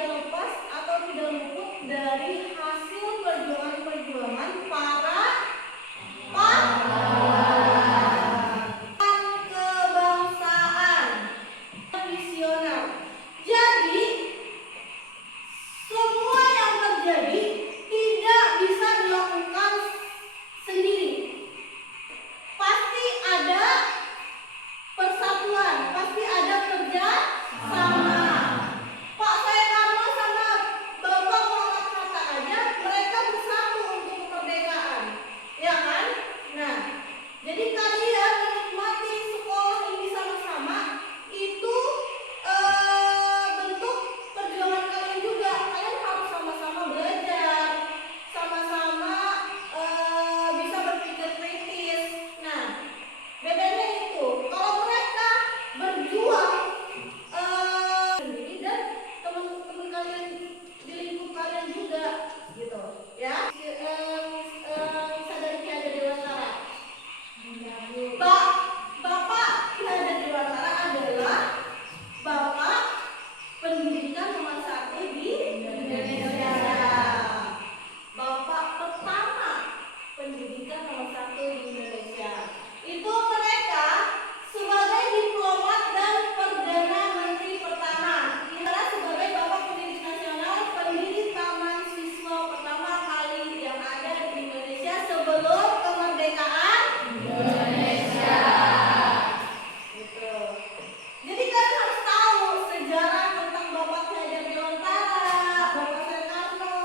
tidak lepas atau tidak luput dari hasil perjuangan-perjuangan para kebangsaan visioner. Jadi semua yang terjadi tidak bisa dilakukan sendiri. Pasti ada persatuan, pasti ada kerja sama. Pak Soekarno sama Bapak Muhammad Hatta aja mereka bersatu untuk kemerdekaan, ya kan? Nah, jadi kalian menikmati sekolah ini sama-sama itu bentuk perjuangan kalian juga. Kalian harus sama-sama belajar, sama-sama bisa berpikir kritis. Nah, bedanya itu kalau mereka berjuang sendiri dan teman-teman kalian di lingkup kalian juga, gitu, ya. Bisa dari Ki Hajar Dewantara. Bapak Ki Hajar Dewantara adalah Bapak pendidikan nomor 1 di Indonesia. Bapak pertama pendidikan nomor 1 di Indonesia. Itu mereka sebagai diplomat dan perdana menteri pertama. Indra sebagai Bapak Pendidik Nasional, pendiri taman siswa pertama kali yang ada di Indonesia sebelum kemerdekaan Indonesia. Gitu. Jadi kalian harus tahu sejarah tentang Bapak Ki Hajar Dewantara, Bapak Soekarno,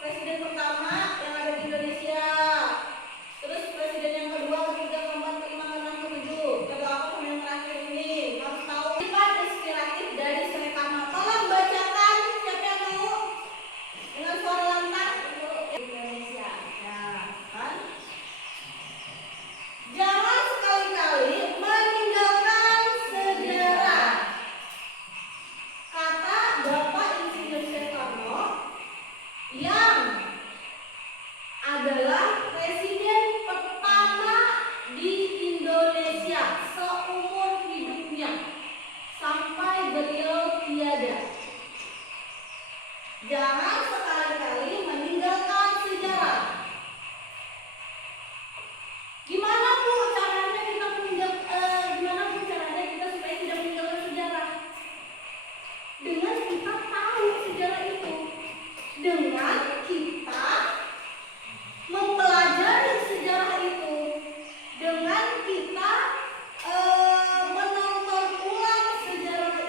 presiden pertama yang ada di Indonesia. Terus presiden yang kedua, ketiga, keempat, kelima, keenam, ketujuh, ke-8 sampai yang terakhir ini harus tahu. Sifat inspiratif dari Soekarno. Tolong bacakan, siapa yang mau dengan suara lantang Indonesia. Nah, kan? Jangan sekali-kali meninggalkan sejarah, kata Bapak Insinyur Soekarno yang adalah presiden pertama di Indonesia seumur hidupnya sampai beliau tiada. Jangan sekali-kali meninggalkan sejarah. Gimana Bu caranya kita supaya tidak meninggalkan sejarah? Dengan kita tahu sejarah itu, dengan kita mempelajari sejarah itu, dengan kita menonton ulang sejarah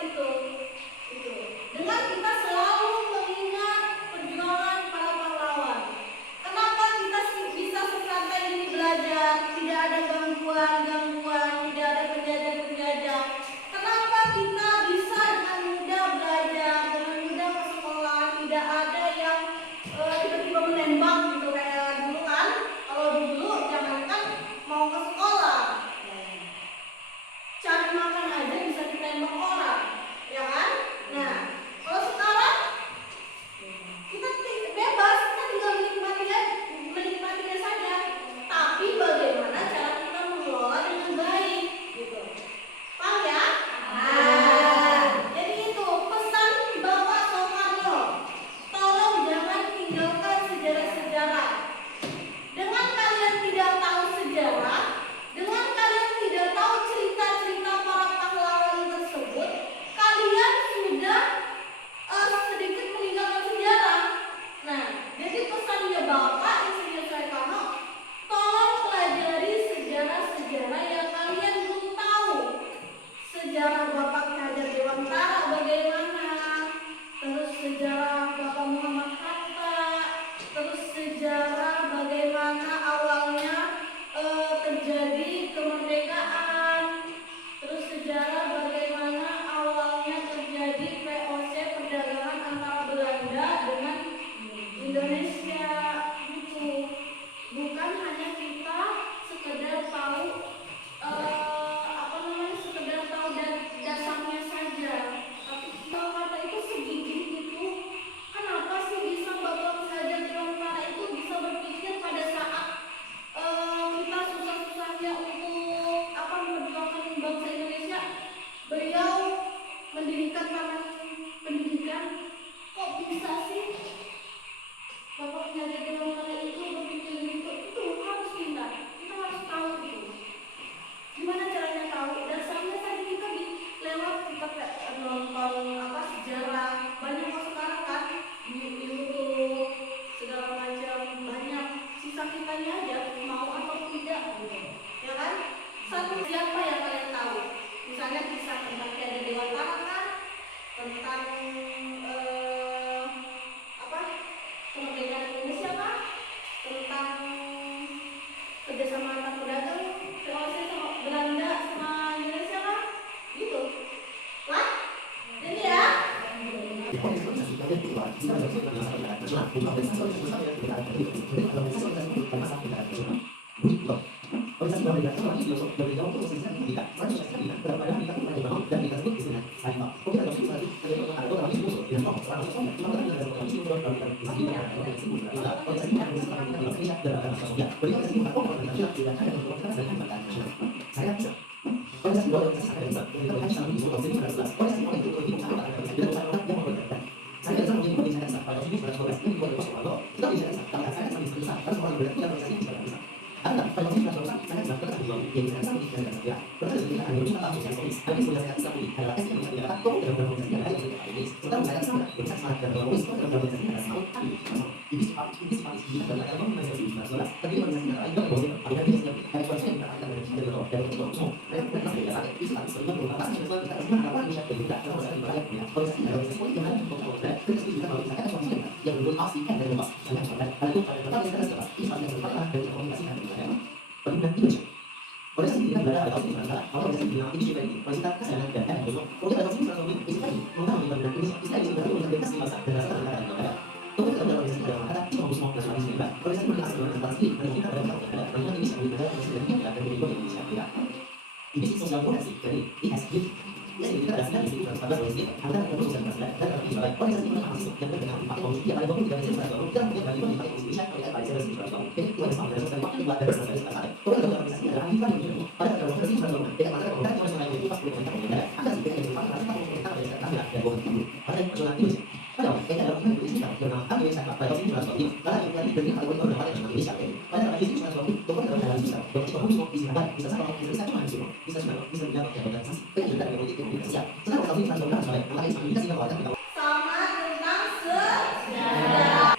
Sama tentang sejarah.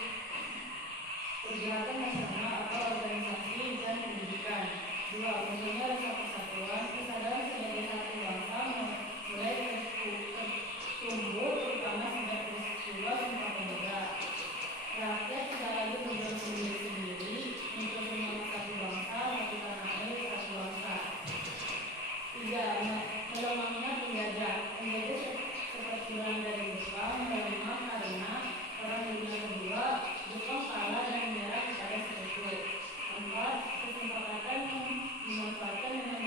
Kegiatan nasional atau organisasi dan pendidikan. 2. Mempunyai rasa persatuan, kesadaran sebagai satu bangsa mulai tumbuh terutama sejak peristiwa Sumpah Pemuda. Rakyat tidak lagi berjuang sendiri-sendiri untuk semangat satu bangsa, satu tanah air, satu bangsa. 3. Melemahnya penjajah. Penjajah seperti Belanda di Jepang melemah karena Perang Dunia Kedua, Jepang kalah dan menyerah kepada Sekutu. 4. Kesepakatan dimanfaatkan dengan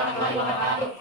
Terima kasih.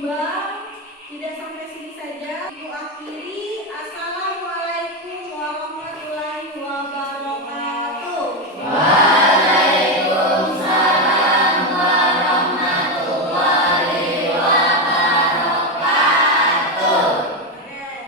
berkembang. Tidak sampai sini saja, Ibu akhiri